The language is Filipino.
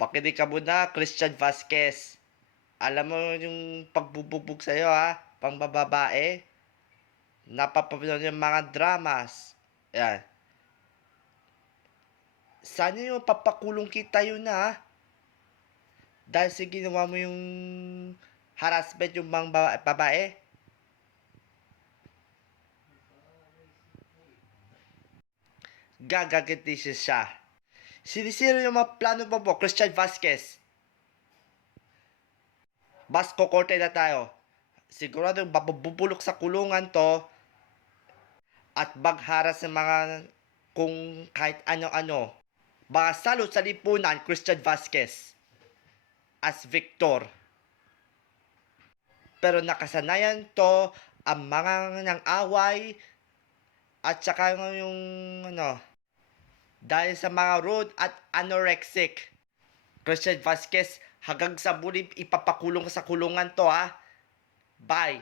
Makinig ka muna, Christian Vasquez. Alam mo yung pagbubugbog sa'yo ha, pangbababae. Napapanood yung mga dramas. Yan. Sana yung papakulong kita yun ha. Dahil sa ginawa mo yung harassment yung mga babae. Gagaganti siya. Sinisira yung mga plano mo po, Christian Vasquez. Mas kukorte na tayo. Sigurado mabubulok sa kulungan to at magharas ng mga kung kahit ano-ano. Mga salot sa lipunan, Christian Vasquez as Victor. Pero nakasanayan to ang mga nang away at saka yung dahil sa mga rude at anorexic. Christian Vasquez, hanggang sa muli ipapakulong sa kulungan to ha. Bye.